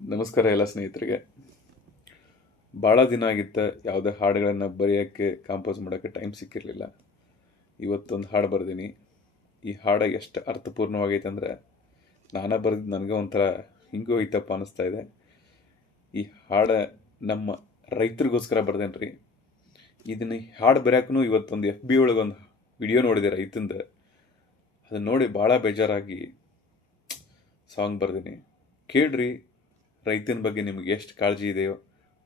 ನಮಸ್ಕಾರ ಎಲ್ಲ ಸ್ನೇಹಿತರಿಗೆ. ಭಾಳ ದಿನ ಆಗಿತ್ತು ಯಾವುದೇ ಹಾಡುಗಳನ್ನು ಬರೆಯೋಕ್ಕೆ ಕಂಪೋಸ್ ಮಾಡೋಕ್ಕೆ ಟೈಮ್ ಸಿಕ್ಕಿರಲಿಲ್ಲ. ಇವತ್ತೊಂದು ಹಾಡು ಬರೆದೀನಿ. ಈ ಹಾಡು ಎಷ್ಟು ಅರ್ಥಪೂರ್ಣವಾಗೈತೆ ಅಂದರೆ ನಾನೇ ಬರೆದು ನನಗೆ ಒಂಥರ ಹಿಂಗೂ ಐತಪ್ಪ ಅನ್ನಿಸ್ತಾ ಇದೆ. ಈ ಹಾಡು ನಮ್ಮ ರೈತರಿಗೋಸ್ಕರ ಬರ್ದೇನೆ ರೀ. ಇದನ್ನು ಹಾಡು ಬರೆಯೋಕ್ಕೂ ಇವತ್ತೊಂದು FB ಒಳಗೊಂದು ವಿಡಿಯೋ ನೋಡಿದೆ ರೈತಂದು. ಅದನ್ನು ನೋಡಿ ಭಾಳ ಬೇಜಾರಾಗಿ ಸಾಂಗ್ ಬರ್ದೀನಿ. ಕೇಳ್ರಿ, ರೈತನ ಬಗ್ಗೆ ನಿಮಗೆ ಎಷ್ಟು ಕಾಳಜಿ ಇದೆಯೋ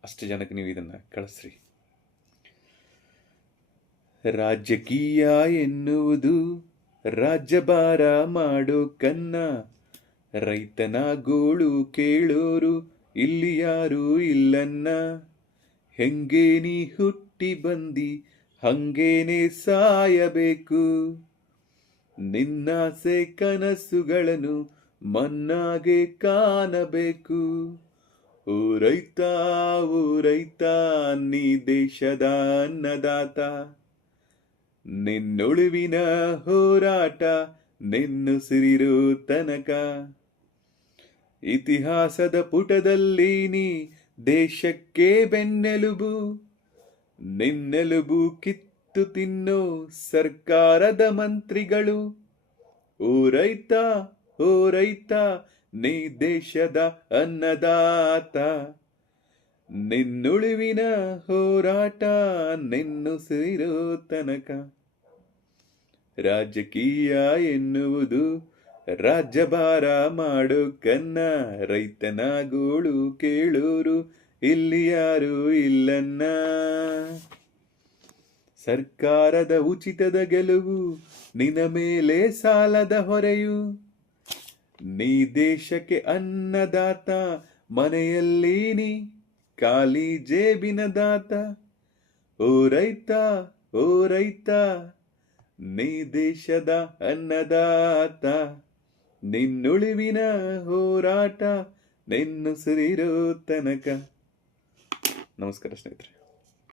ಅಷ್ಟು ಜನಕ್ಕೆ ನೀವು ಇದನ್ನು ಕಳಿಸ್ರಿ. ರಾಜಕೀಯ ಎನ್ನುವುದು ರಾಜ್ಯಭಾರ ಮಾಡೋ ಕನ್ನ, ರೈತನ ಗೋಳು ಕೇಳೋರು ಇಲ್ಲಿ ಯಾರೂ ಇಲ್ಲನ್ನ. ಹೆಂಗೆ ನೀ ಹುಟ್ಟಿ ಬಂದಿ ಹಂಗೇನೆ ಸಾಯಬೇಕು, ನಿನ್ನಾಸೆ ಕನಸುಗಳನ್ನು ಮನ್ನಾಗೆ ಕಾಣಬೇಕು. ಓ ರೈತ, ಓ ರೈತ, ನೀ ದೇಶದ ಅನ್ನದಾತ, ನಿನ್ನುಳುವಿನ ಹೋರಾಟ ನಿನ್ನುಸಿರಿರೋ ತನಕ. ಇತಿಹಾಸದ ಪುಟದಲ್ಲಿ ನೀ ದೇಶಕ್ಕೆ ಬೆನ್ನೆಲುಬು, ನಿನ್ನೆಲುಬು ಕಿತ್ತು ತಿನ್ನೋ ಸರ್ಕಾರದ ಮಂತ್ರಿಗಳು. ಓ ರೈತ, ಓ ರೈತ, ನೀ ದೇಶದ ಅನ್ನದಾತ, ನಿನ್ನುಳಿವಿನ ಹೋರಾಟ ನಿನ್ನುಸಿರೋ ತನಕ. ರಾಜಕೀಯ ಎನ್ನುವುದು ರಾಜ್ಯಭಾರ ಮಾಡೋ ಕನ್ನ, ರೈತನ ಗೋಳು ಕೇಳೋರು ಇಲ್ಲಿ ಯಾರೂ ಇಲ್ಲನ್ನ. ಸರ್ಕಾರದ ಉಚಿತದ ಗೆಲುವು ನಿನ್ನ ಮೇಲೆ ಸಾಲದ ಹೊರೆಯು, ನೀ ದೇಶಕ್ಕೆ ಅನ್ನದಾತ, ಮನೆಯಲ್ಲಿ ನೀ ಖಾಲಿ ಜೇಬಿನ ದಾತ. ಓ ರೈತ, ಓ ರೈತ, ನೀ ದೇಶದ ಅನ್ನದಾತ, ನಿನ್ನುಳಿವಿನ ಹೋರಾಟ ನಿನ್ನುಸಿರಿರೋ ತನಕ. ನಮಸ್ಕಾರ ಸ್ನೇಹಿತರೆ.